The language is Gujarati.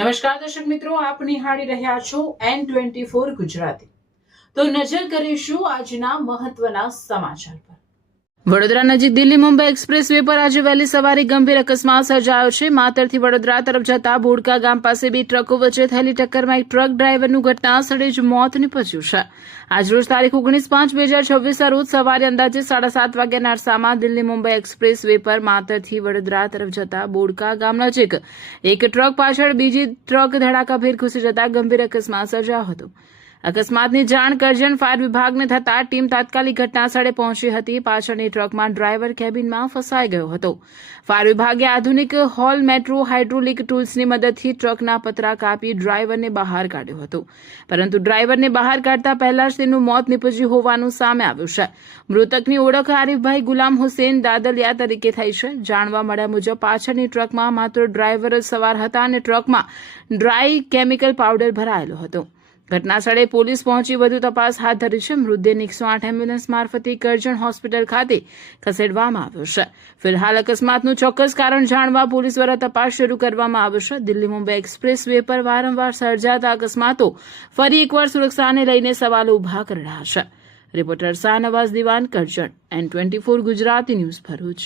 નમસ્કાર દર્શક મિત્રો, આપ નિહાળી રહ્યા છો N24 ગુજરાતી। તો નજર કરીશું આજના મહત્વના સમાચાર પર। વડોદરા નજીક દિલ્હી મુંબઈ એક્સપ્રેસ વે પર આજે વહેલી સવારે ગંભીર અકસ્માત સર્જાયો છે। માતરથી વડોદરા તરફ જતા બોડકા ગામ પાસે બે ટ્રકો વચ્ચે થયેલી ટક્કરમાં એક ટ્રક ડ્રાઈવરનું ઘટના સ્થળે જ મોત નીપજ્યું છે। આજરોજ તારીખ 19/5/2026 રોજ સવારે અંદાજે 7:30 વાગ્યાના અરસામાં દિલ્હી મુંબઈ એક્સપ્રેસ વે પર માતરથી વડોદરા તરફ જતા બોડકા ગામ નજીક એક ટ્રક પાછળ બીજી ટ્રક ધડાકાભેર ઘૂસી જતા ગંભીર અકસ્માત સર્જાયો હતો। અકસ્માતની જાણ કરજણ ફાયર વિભાગને થતાં ટીમ તાત્કાલિક ઘટના સ્થળે પહોંચી હતી। પાછળની ટ્રકમાં ડ્રાઈવર કેબિનમાં ફસાઈ ગયો હતો। ફાયર વિભાગે આધુનિક હોલ મેટ્રો હાઇડ્રોલિક ટૂલ્સની મદદથી ટ્રકના પતરા કાપી ડ્રાઈવરને બહાર કાઢ્યો હતો, પરંતુ ડ્રાઈવરને બહાર કાઢતા પહેલા જ તેનું મોત નીપજ્યું હોવાનું સામે આવ્યું છે। મૃતકની ઓળખ આરિફભાઈ ગુલામ હુસેન દાદલિયા તરીકે થઈ છે। જાણવા મળ્યા મુજબ પાછળની ટ્રકમાં માત્ર ડ્રાઈવર જ સવાર હતા અને ટ્રકમાં ડ્રાય કેમિકલ પાવડર ભરાયેલો હતો। ઘટના સ્થળે પોલીસ પહોંચી વધુ તપાસ હાથ ધરી છે। મૃતદેહને 108 એમ્બ્યુલન્સ મારફતે કરજણ હોસ્પિટલ ખાતે ખસેડવામાં આવ્યો છે। ફિલહાલ અકસ્માતનું ચોક્કસ કારણ જાણવા પોલીસ દ્વારા તપાસ શરૂ કરવામાં આવી છે। દિલ્હી મુંબઈ એક્સપ્રેસ વે પર વારંવાર સર્જાતા અકસ્માતો ફરી એકવાર સુરક્ષાને લઈને સવાલો ઉભા કરી રહ્યા છે। રિપોર્ટર શાહનવાઝ દિવાન, કરજણ, N24 ગુજરાતી ન્યૂઝ, ભરૂચ।